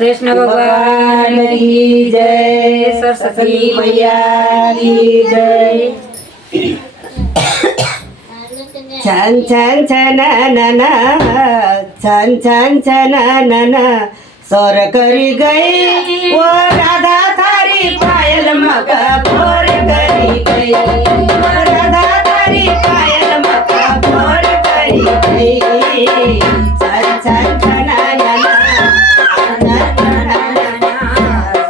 कृष्ण भगवान की जय, सरस्वती मैया की जय। छान छान छान छान छान छान सोर करी गई वो राधा थारी पायल मका फोर करी गई, वो राधा थारी पायल मका फोर करी गई। छान छान छान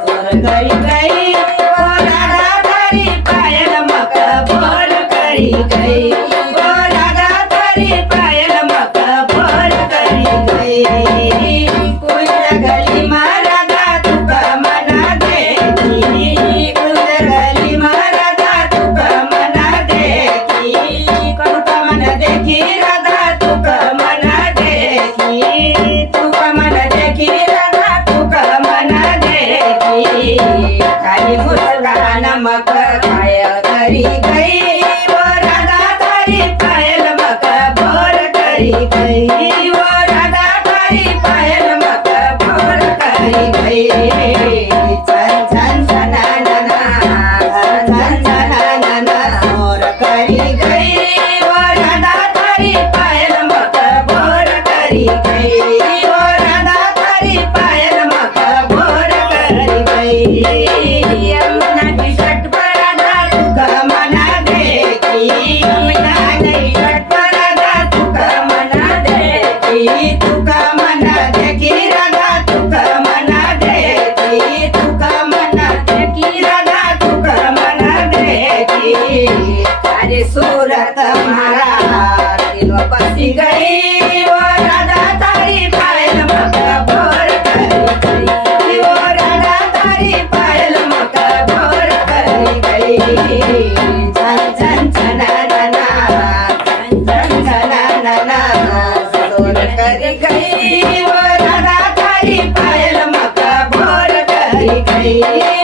सोर करी गई वो राधा थारी पायल मका फोर करी गई, वो राधा थारी पायल मका फोर करी गई। गली महाराजा तुका मना देखी, गली महाराजा तुका मना देखी, तुका मना देखी राधा तुका मना देखी, तुका मना देखी राधा तुका मना देखी। खाली मुलगा नमक पायल करी गई, वो राधा थारी पायल मका भोर करी गई, वो राधा थारी पायल मका भोर करी गई। छन छन छनाना छन छनाना भोर करी गई, वो राधा थारी पायल मका भोर करी गई, वो राधा थारी पायल मका भोर करी गई। यमुना की तट पर राधा तुका मना देखी, यमुना की तट पर राधा तुका मना देखी, तुका मना देखी राधा तुका मना देखी, तुका मना देखी राधा तुका मना देखी। अरे सूरत महाराज दिल बसी गई, वो राधा थारी पायल मका भोर करी गई, वो राधा थारी पायल मका भोर करी गई। छन छन छनाना छन छन छनाना सोर करी गई, वो राधा थारी पायल मका भोर करी गई।